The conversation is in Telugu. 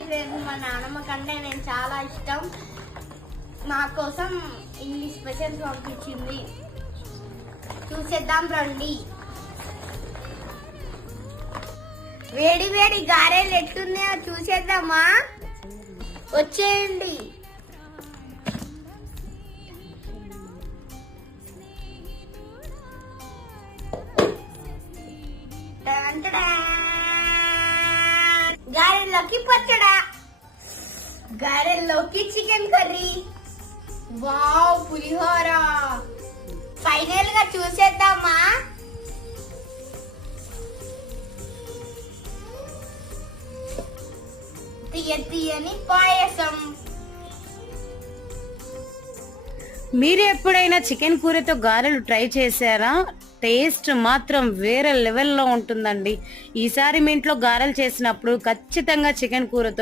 లేదు, మా నాన్నమ్మ కంటే నేను చాలా ఇష్టం. మా కోసం ఇన్ని స్పెషల్స్ పంపించింది. చూసేద్దాం రండి. వేడి వేడి గారెలు ఎట్లున్నాయో చూసేద్దామా? వచ్చేయండి. గారెల్లోకి పచ్చడా, గారెల్లోకి చికెన్ కర్రీ, వావ్ పులిహోర. ఫైనల్ గా చూసేద్దామా? తీయని పాయసం. మీరు ఎప్పుడైనా చికెన్ కూరతో గారెలు ట్రై చేశారా? టేస్ట్ మాత్రం వేరే లెవెల్లో ఉంటుందండి. ఈసారి మీ ఇంట్లో గారెలు చేసినప్పుడు ఖచ్చితంగా చికెన్ కూరతో